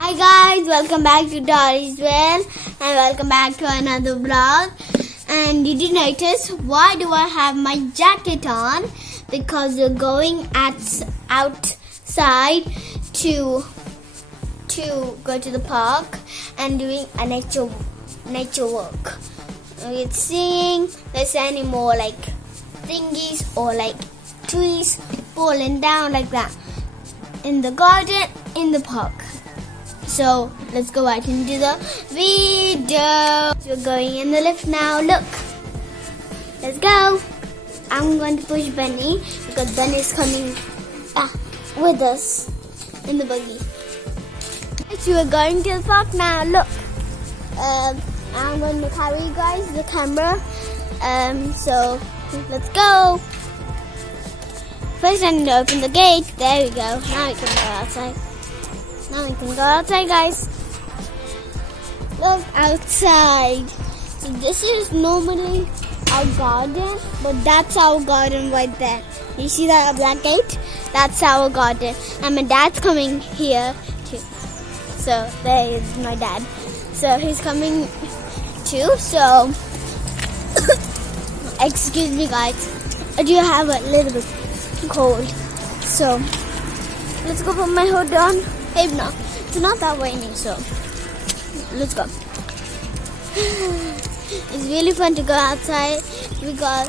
Hi guys, welcome back to Dolly's Well and welcome back to another vlog. And did you notice why do I have my jacket on? Because we're going outside to go to the park and doing a nature walk. We're seeing there's any more like thingies or like trees falling down like that in the garden in the park. So let's go right into the video. So we're going in the lift now. Look, let's go. I'm going to push Benny because Benny's coming with us in the buggy. So we're going to the park now. Look, I'm going to carry you guys the camera. So let's go. First, I need to open the gate. There we go. Now we can go outside. Now we can go outside, guys. Look outside. So this is normally our garden, but that's our garden right there. You see that black gate? That's our garden. And my dad's coming here too. So there is my dad. So he's coming too. So excuse me, guys. I do have a little bit cold. So let's go put my hood on. Maybe not. It's not that rainy, so let's go. It's really fun to go outside because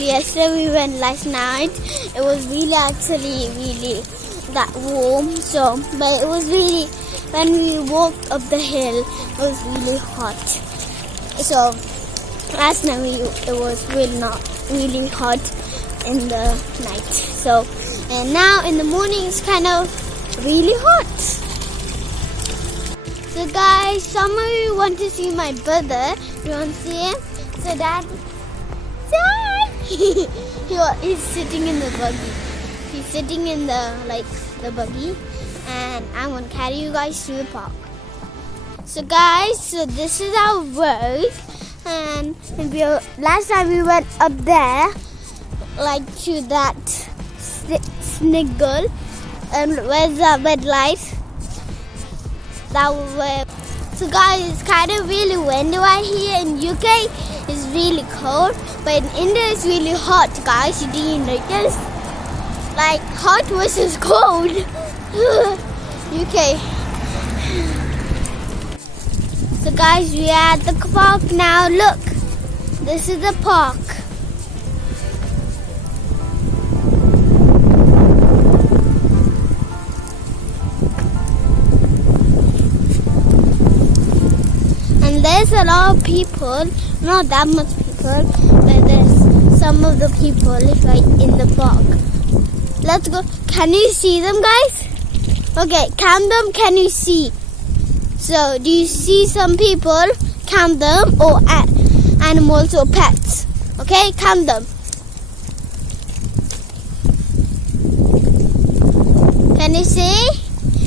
yesterday we went last night. It was really that warm. So, but it was really, when we walked up the hill, it was really hot. So, last night it was really not really hot in the night. So, and now in the morning it's kind of really hot. So guys, some of you want to see my brother. You want to see him? So Dad, he's sitting in the buggy. He's sitting in the buggy, and I'm gonna carry you guys to the park. So guys, so this is our road, and last time we went up there, like to that sniggle, and where's the red light? That way. So guys, it's kind of really windy right here in UK. It's really cold, but in India it's really hot, guys. Did you notice? Like hot versus cold. UK. So guys, we are at the park now. Look, this is the park. There's a lot of people, not that much people, but there's some of the people right in the park. Let's go. Can you see them, guys? Okay, count them. Can you see? So, do you see some people? Count them, or animals or pets. Okay, count them. Can you see?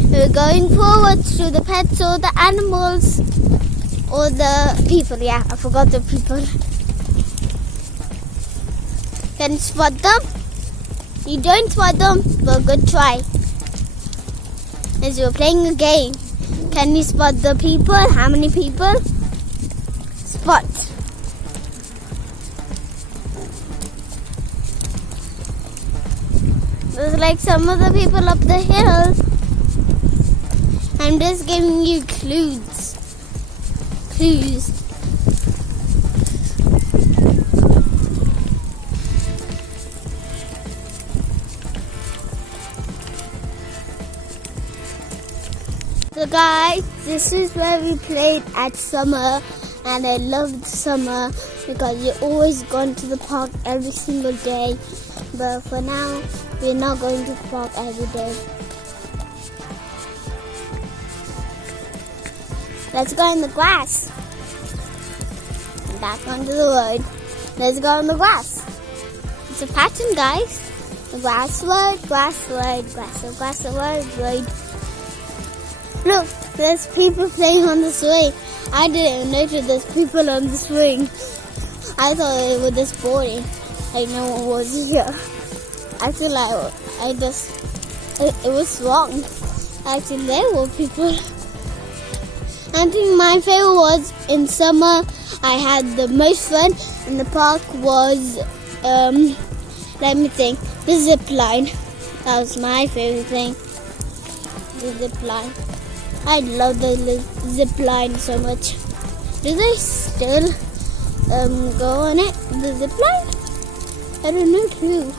We're going forward to the pets or the animals. Or the people, yeah, I forgot the people. Can you spot them? You don't spot them, but good try. As we're playing a game. Can you spot the people? How many people? Spot. There's like some of the people up the hill. I'm just giving you clues. So guys, this is where we played at summer, and I loved summer because you're always going to the park every single day. But for now, we're not going to the park every day. Let's go in the grass. Back onto the road. Let's go in the grass. It's a pattern, guys. The grass road, grass road, grass road, grass road, road. Look, there's people playing on the swing. I didn't notice there's people on the swing. I thought it was just boring. Like no one was here. Actually, it was wrong. Actually, there were people. I think my favorite was in summer. I had the most fun in the park was, let me think, the zip line. That was my favorite thing. The zip line. I love the zip line so much. Do they still go on it? The zip line? I don't know too.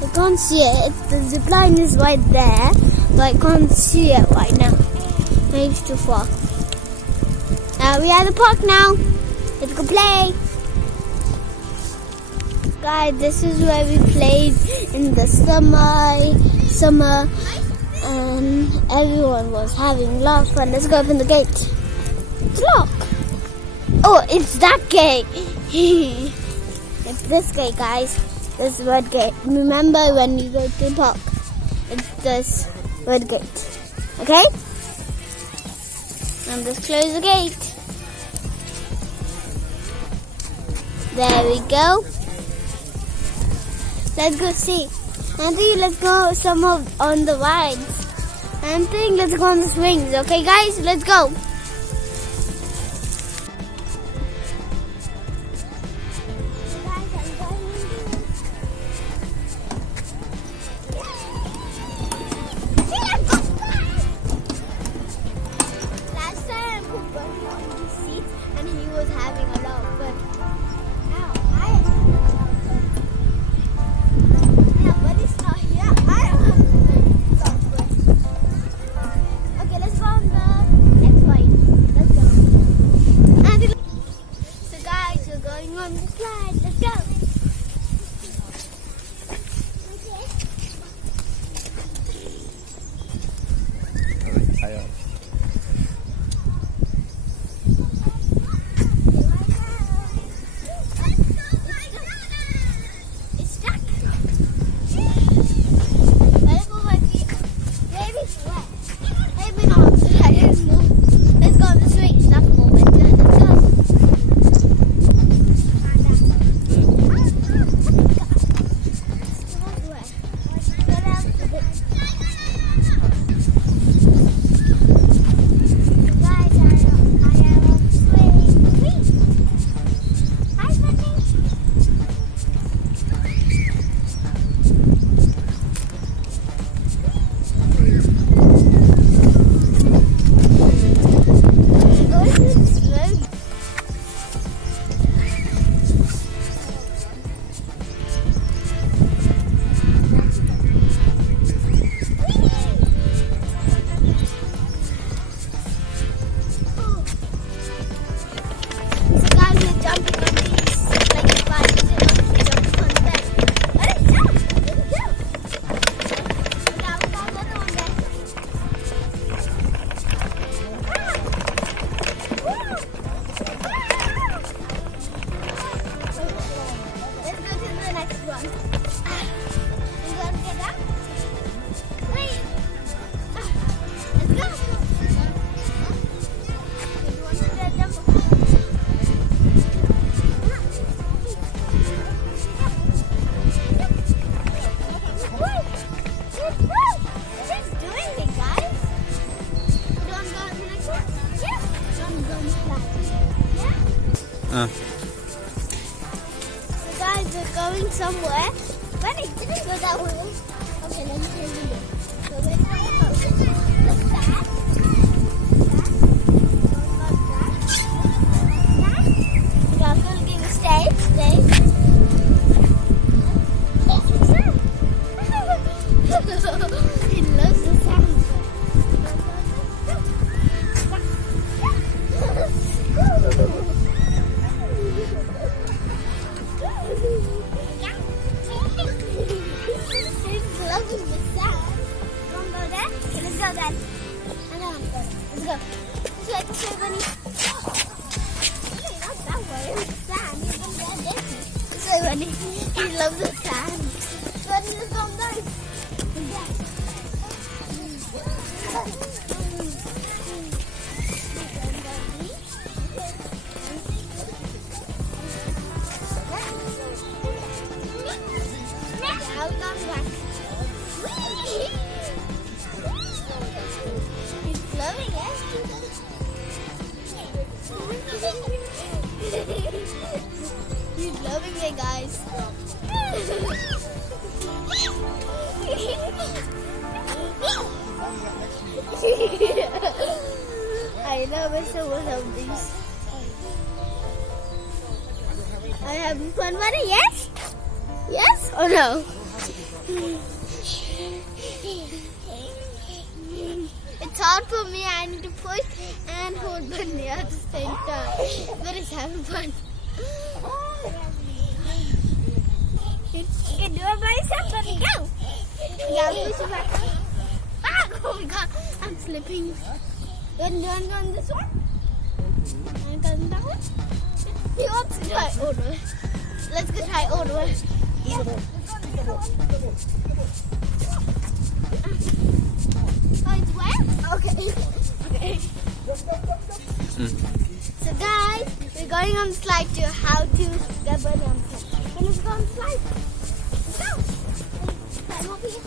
I can't see it. The zip line is right there, but I can't see it right now. Maybe it's too far. We are at the park now. Let's go play. Guys, this is where we played in the summer, and everyone was having a lot of fun. Let's go open the gate. It's locked. Oh, it's that gate. It's this gate, guys. This red gate. Remember when you go to the park, it's this red gate. Okay? And just close the gate. There we go. Let's go see. Auntie, let's go some of on the rides. Auntie, let's go on the swings. Okay, guys, let's go. Last time I put Bunny on the seat and he was having a lot of fun. Now I am having a lot of fun. Now Bunny's not here. I am having a lot of fun. Okay, let's go on the next ride. Let's go. And so guys, we're going on the slide. Let's go. So guys, we're going somewhere. But it didn't go that way. Okay, let me show you. So we're going like that. We are going to give a stay. He loves the sound. Let's go. This way, Bunny. Okay, not that way. Sand. This way, Bunny. He loves the sand. Bunny, let's go on those. Now, I love so much of these. Are you having fun, buddy? Yes? Yes or no? It's hard for me. I need to push and hold Bunny at the same time. But it's having fun. You can do it by yourself, Bunny. Go! Yeah, push it back. Ah, oh my God, I'm slipping. You want to go on this one? And go on that one? He wants to try all the way. Let's go try all the way. Yeah. Oh, it's wet? Okay. Okay. So guys, we're going on the slide to how to get Bunny on the slide. Can you go on the slide? Let's go. Climb over here.